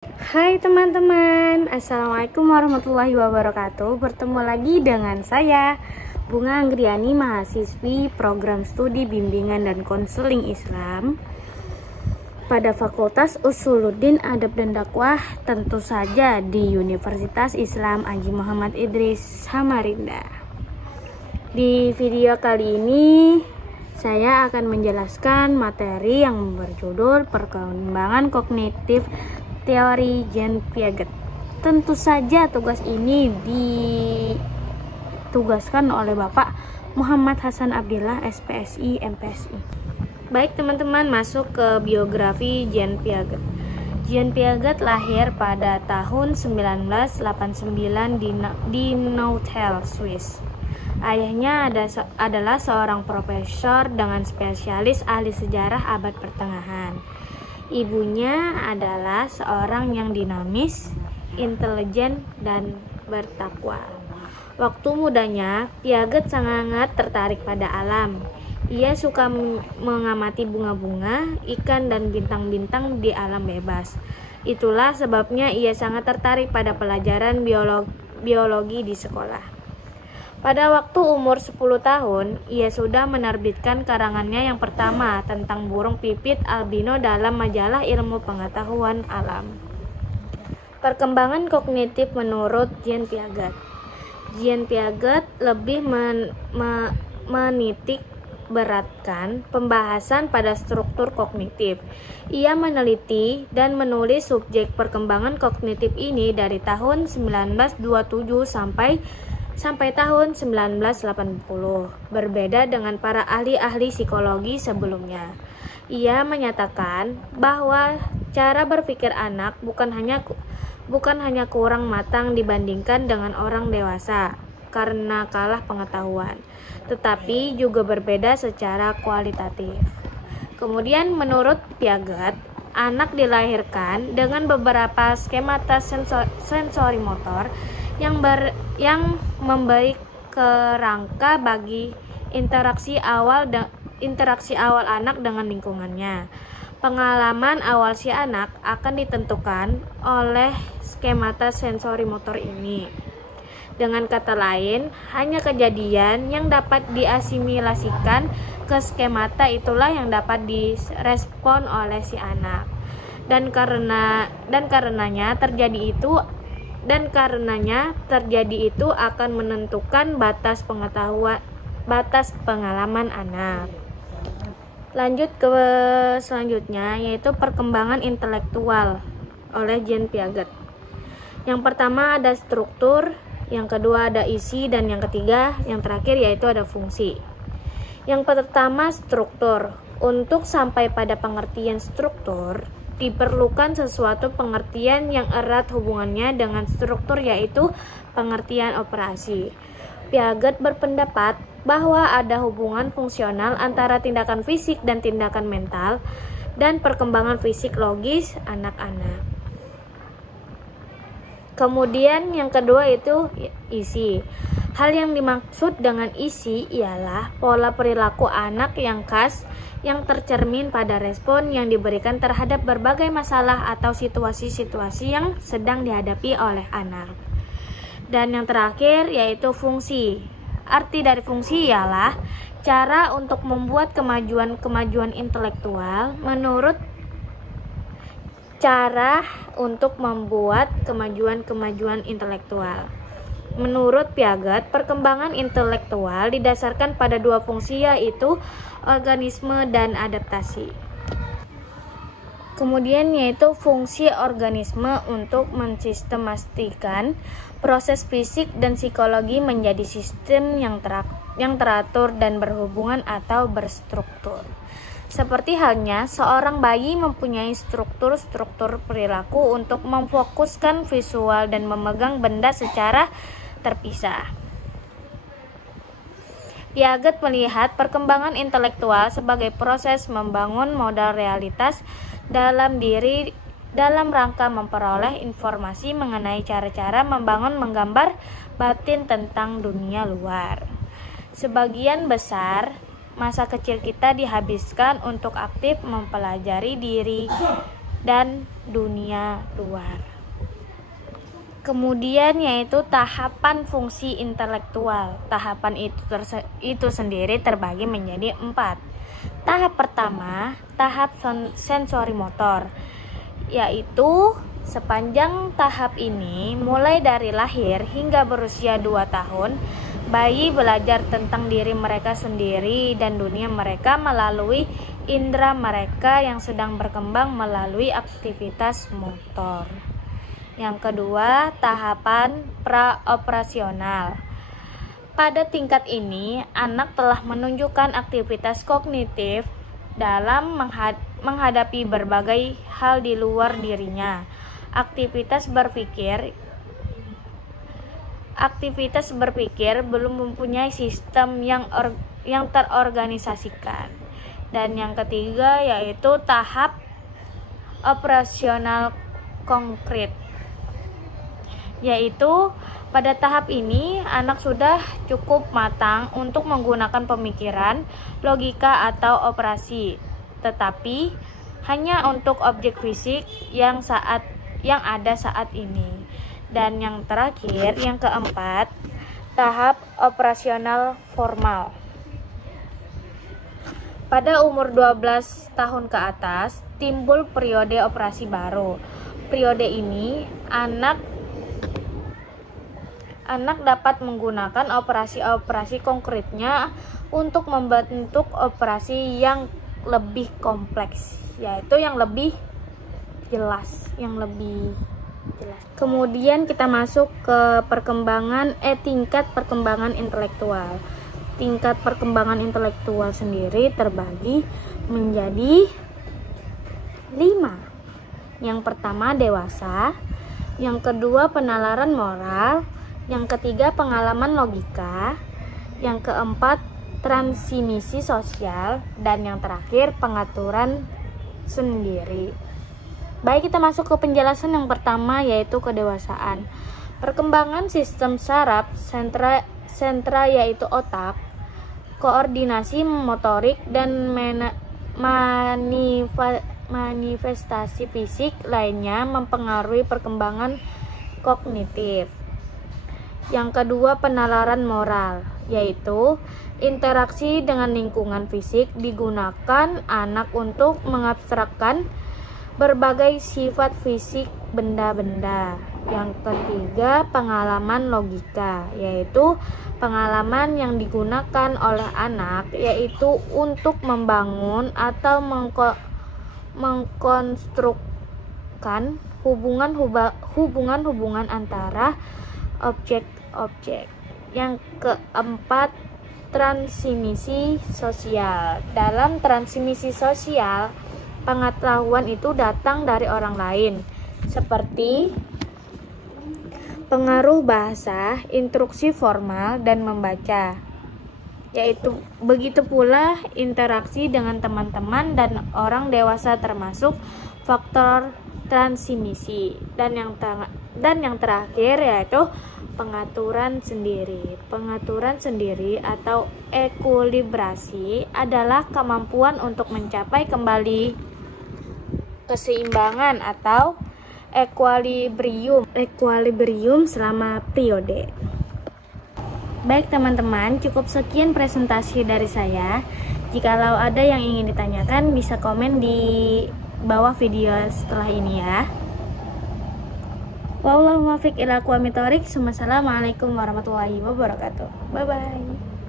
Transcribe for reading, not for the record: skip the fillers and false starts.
Hai teman-teman, Assalamualaikum warahmatullahi wabarakatuh. Bertemu lagi dengan saya, Bunga Anggriani, mahasiswi program studi bimbingan dan konseling Islam pada Fakultas Usuluddin Adab dan Dakwah, tentu saja di Universitas Islam Haji Muhammad Idris Samarinda. Di video kali ini saya akan menjelaskan materi yang berjudul Perkembangan Kognitif Teori Jean Piaget. Tentu saja tugas ini ditugaskan oleh Bapak Muhammad Hasan Abdillah, SPSI, MPSI. Baik teman-teman, masuk ke biografi Jean Piaget. Jean Piaget lahir pada tahun 1989 di Neuchâtel, Swiss. Ayahnya adalah seorang profesor dengan spesialis ahli sejarah abad pertengahan. Ibunya adalah seorang yang dinamis, intelijen, dan bertakwa. Waktu mudanya, Piaget sangat tertarik pada alam. Ia suka mengamati bunga-bunga, ikan, dan bintang-bintang di alam bebas. Itulah sebabnya ia sangat tertarik pada pelajaran biologi di sekolah. Pada waktu umur 10 tahun, ia sudah menerbitkan karangannya yang pertama tentang burung pipit albino dalam majalah Ilmu Pengetahuan Alam. Perkembangan kognitif menurut Jean Piaget. Jean Piaget lebih menitik beratkan pembahasan pada struktur kognitif. Ia meneliti dan menulis subjek perkembangan kognitif ini dari tahun 1927 sampai tahun 1980, berbeda dengan para ahli-ahli psikologi sebelumnya. Ia menyatakan bahwa cara berpikir anak bukan hanya kurang matang dibandingkan dengan orang dewasa karena kalah pengetahuan, tetapi juga berbeda secara kualitatif. Kemudian menurut Piaget, anak dilahirkan dengan beberapa skemata sensori motor yang memberi kerangka bagi interaksi awal anak dengan lingkungannya. Pengalaman awal si anak akan ditentukan oleh skemata sensori motor ini. Dengan kata lain, hanya kejadian yang dapat diasimilasikan ke skemata itulah yang dapat direspon oleh si anak. Dan karenanya terjadi itu akan menentukan batas pengalaman anak. Lanjut ke selanjutnya, yaitu perkembangan intelektual oleh Jean Piaget. Yang pertama ada struktur, yang kedua ada isi, dan yang ketiga, yang terakhir yaitu ada fungsi. Yang pertama struktur. Untuk sampai pada pengertian struktur, diperlukan sesuatu pengertian yang erat hubungannya dengan struktur, yaitu pengertian operasi. Piaget berpendapat bahwa ada hubungan fungsional antara tindakan fisik dan tindakan mental dan perkembangan fisik logis anak-anak. Kemudian yang kedua itu isi. Hal yang dimaksud dengan isi ialah pola perilaku anak yang khas yang tercermin pada respon yang diberikan terhadap berbagai masalah atau situasi-situasi yang sedang dihadapi oleh anak. Dan yang terakhir yaitu fungsi. Arti dari fungsi ialah cara untuk membuat kemajuan intelektual menurut Menurut Piaget, perkembangan intelektual didasarkan pada dua fungsi, yaitu organisme dan adaptasi. Kemudian yaitu fungsi organisme untuk mensistematikan proses fisik dan psikologi menjadi sistem yang teratur dan berhubungan atau berstruktur. Seperti halnya seorang bayi mempunyai struktur perilaku untuk memfokuskan visual dan memegang benda secara terpisah. Piaget melihat perkembangan intelektual sebagai proses membangun modal realitas dalam diri dalam rangka memperoleh informasi mengenai cara-cara menggambar batin tentang dunia luar. Sebagian besar masa kecil kita dihabiskan untuk aktif mempelajari diri dan dunia luar. Kemudian yaitu tahapan fungsi intelektual. Tahapan itu sendiri terbagi menjadi 4. Tahap pertama, tahap sensori motor, yaitu sepanjang tahap ini mulai dari lahir hingga berusia 2 tahun, bayi belajar tentang diri mereka sendiri dan dunia mereka melalui indera mereka yang sedang berkembang melalui aktivitas motor. Yang kedua, tahapan praoperasional. Pada tingkat ini, anak telah menunjukkan aktivitas kognitif dalam menghadapi berbagai hal di luar dirinya. Aktivitas berpikir belum mempunyai sistem yang terorganisasikan. Dan yang ketiga yaitu tahap operasional konkret, yaitu pada tahap ini anak sudah cukup matang untuk menggunakan pemikiran, logika atau operasi, tetapi hanya untuk objek fisik yang ada saat ini. Dan yang terakhir, yang keempat, tahap operasional formal. Pada umur 12 tahun ke atas, timbul periode operasi baru. Periode ini anak dapat menggunakan operasi-operasi konkretnya untuk membentuk operasi yang lebih kompleks, yaitu yang lebih jelas. Kemudian kita masuk ke tingkat perkembangan intelektual. Tingkat perkembangan intelektual sendiri terbagi menjadi 5. Yang pertama dewasa, yang kedua penalaran moral, yang ketiga pengalaman logika, yang keempat transmisi sosial, dan yang terakhir pengaturan sendiri. Baik, kita masuk ke penjelasan yang pertama yaitu kedewasaan. Perkembangan sistem saraf sentra yaitu otak, koordinasi motorik dan manifestasi fisik lainnya mempengaruhi perkembangan kognitif. Yang kedua penalaran moral, yaitu interaksi dengan lingkungan fisik digunakan anak untuk mengabstrakkan berbagai sifat fisik benda-benda. Yang ketiga pengalaman logika, yaitu pengalaman yang digunakan oleh anak yaitu untuk membangun atau mengkonstrukkan hubungan antara objek-objek. Yang keempat transmisi sosial. Dalam transmisi sosial, pengetahuan itu datang dari orang lain, seperti pengaruh bahasa, instruksi formal, dan membaca. Yaitu begitu pula interaksi dengan teman-teman dan orang dewasa termasuk faktor transmisi. Dan yang terakhir yaitu pengaturan sendiri. Pengaturan sendiri atau ekuilibrasi adalah kemampuan untuk mencapai kembali keseimbangan atau equilibrium selama periode. Baik teman-teman, cukup sekian presentasi dari saya. Jikalau ada yang ingin ditanyakan bisa komen di bawah video setelah ini ya. Wallahu muwaffiq ila aqwamit thoriq. Wassalamualaikum warahmatullahi wabarakatuh. Bye bye.